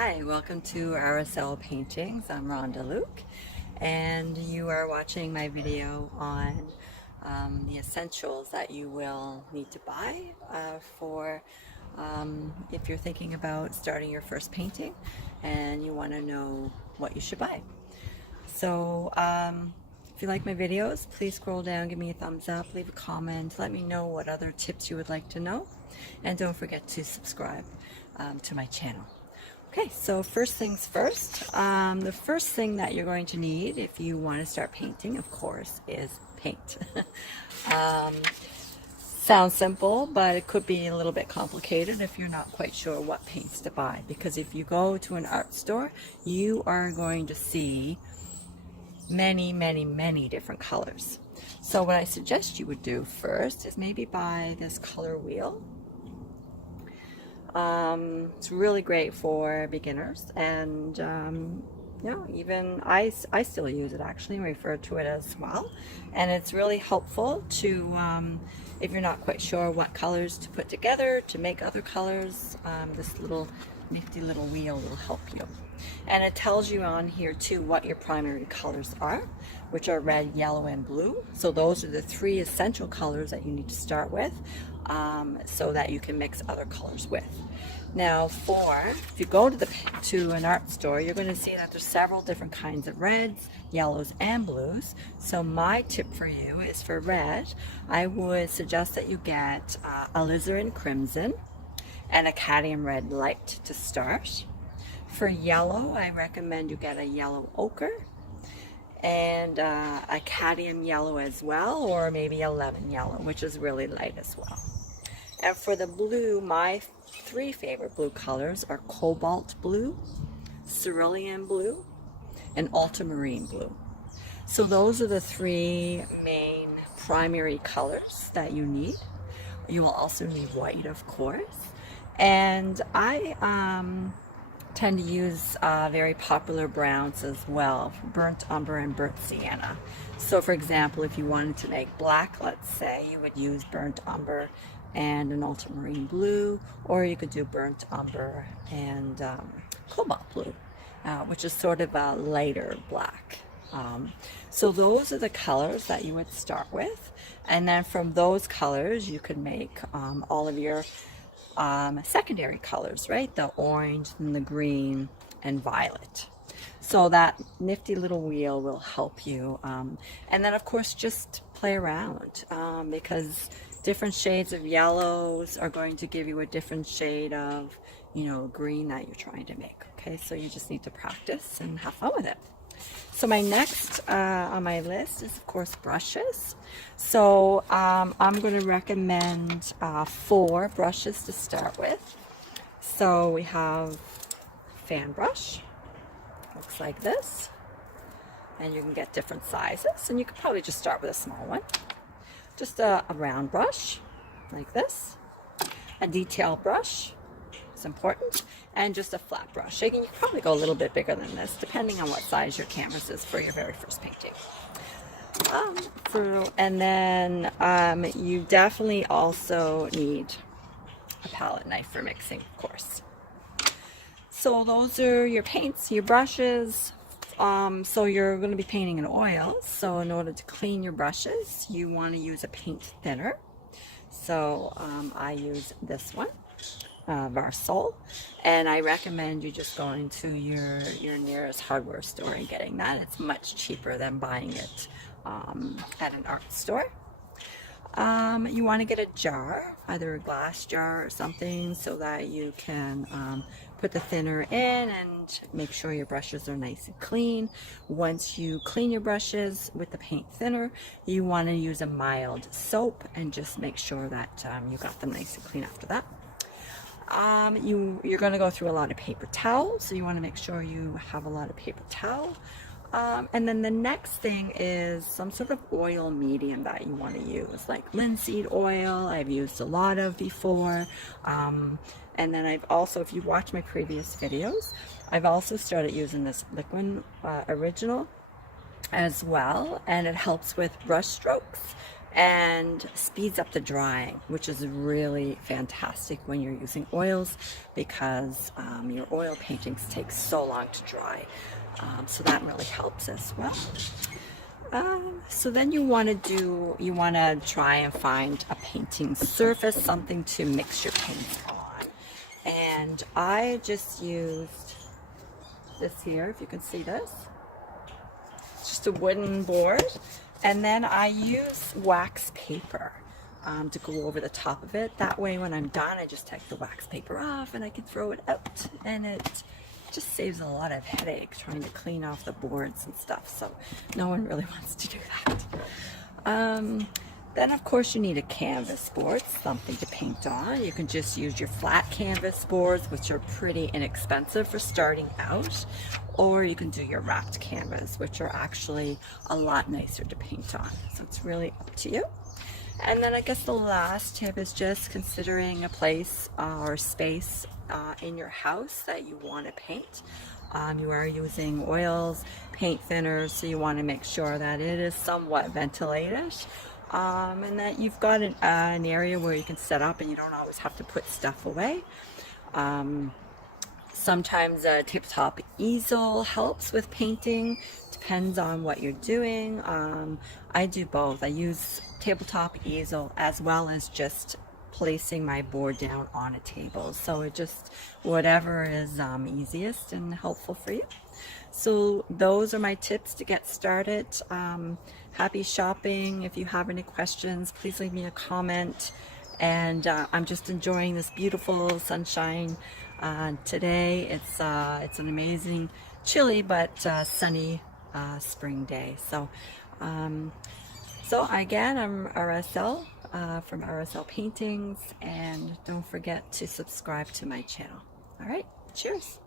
Hi, welcome to RSL Paintings. I'm Rhonda Luke, and you are watching my video on the essentials that you will need to buy for if you're thinking about starting your first painting and you want to know what you should buy. So if you like my videos, please scroll down, give me a thumbs up, leave a comment, let me know what other tips you would like to know, and don't forget to subscribe to my channel. Okay, so first things first, the first thing that you're going to need if you want to start painting, of course, is paint. Sounds simple, but it could be a little bit complicated if you're not quite sure what paints to buy, because if you go to an art store, you are going to see many different colors. So what I suggest you would do first is maybe buy this color wheel. It's really great for beginners, and yeah, even I still use it, actually, and refer to it as well. And it's really helpful to if you're not quite sure what colors to put together to make other colors. This little nifty little wheel will help you, and it tells you on here too what your primary colors are, which are red, yellow, and blue. So those are the three essential colors that you need to start with, so that you can mix other colors with. Now, if you go to an art store, you're going to see that there's several different kinds of reds, yellows, and blues. So my tip for you is, for red, I would suggest that you get alizarin crimson and a cadmium red light to start. For yellow, I recommend you get a yellow ochre and a cadmium yellow as well, or maybe a lemon yellow, which is really light as well. And for the blue, my three favorite blue colors are cobalt blue, cerulean blue, and ultramarine blue. So those are the three main primary colors that you need. You will also need white, of course. And I tend to use very popular browns as well, burnt umber and burnt sienna. So for example, if you wanted to make black, let's say, you would use burnt umber and an ultramarine blue, or you could do burnt umber and cobalt blue, which is sort of a lighter black. So those are the colors that you would start with, and then from those colors you could make all of your secondary colors, right? The orange and the green and violet. So that nifty little wheel will help you. And then of course just play around, because different shades of yellows are going to give you a different shade of, green that you're trying to make. Okay, so you just need to practice and have fun with it. So my next on my list is, of course, brushes. So I'm going to recommend 4 brushes to start with. So we have fan brush, looks like this, and you can get different sizes, and you could probably just start with a small one. Just a round brush like this, a detail brush, it's important, and just a flat brush. You can probably go a little bit bigger than this, depending on what size your canvas is for your very first painting. And then you definitely also need a palette knife for mixing, of course. So those are your paints, your brushes. So you're going to be painting in oils. So in order to clean your brushes, you want to use a paint thinner. So I use this one, Varsol, and I recommend you just going to your nearest hardware store and getting that. It's much cheaper than buying it at an art store. You want to get a jar, either a glass jar or something, so that you can put the thinner in and make sure your brushes are nice and clean. Once you clean your brushes with the paint thinner, you want to use a mild soap and just make sure that you got them nice and clean after that. You're going to go through a lot of paper towels, so you want to make sure you have a lot of paper towel. And then the next thing is some sort of oil medium that you want to use, like linseed oil. I've used a lot of before. And then I've also, if you watch my previous videos, I've also started using this Liquin Original as well, and it helps with brush strokes and speeds up the drying, which is really fantastic when you're using oils, because your oil paintings take so long to dry. So that really helps as well. So then you want to try and find a painting surface, something to mix your paints on. And I just used this here, if you can see this. It's just a wooden board. And then I use wax paper to go over the top of it. That way when I'm done, I just take the wax paper off and I can throw it out. And it just saves a lot of headache trying to clean off the boards and stuff. So no one really wants to do that. Then of course you need a canvas board, something to paint on. You can just use your flat canvas boards, which are pretty inexpensive for starting out, or you can do your wrapped canvas, which are actually a lot nicer to paint on. So it's really up to you. And then I guess the last tip is just considering a place or space in your house that you want to paint. You are using oils, paint thinners, so you want to make sure that it is somewhat ventilated. And that you've got an area where you can set up and you don't always have to put stuff away. Sometimes a tabletop easel helps with painting, depends on what you're doing. I do both. I use tabletop easel as well as just placing my board down on a table. So it just, whatever is easiest and helpful for you. So those are my tips to get started. Happy shopping. If you have any questions, please leave me a comment. And I'm just enjoying this beautiful sunshine today. It's an amazing, chilly but sunny spring day. So again, I'm RSL from RSL Paintings, and don't forget to subscribe to my channel. All right, cheers.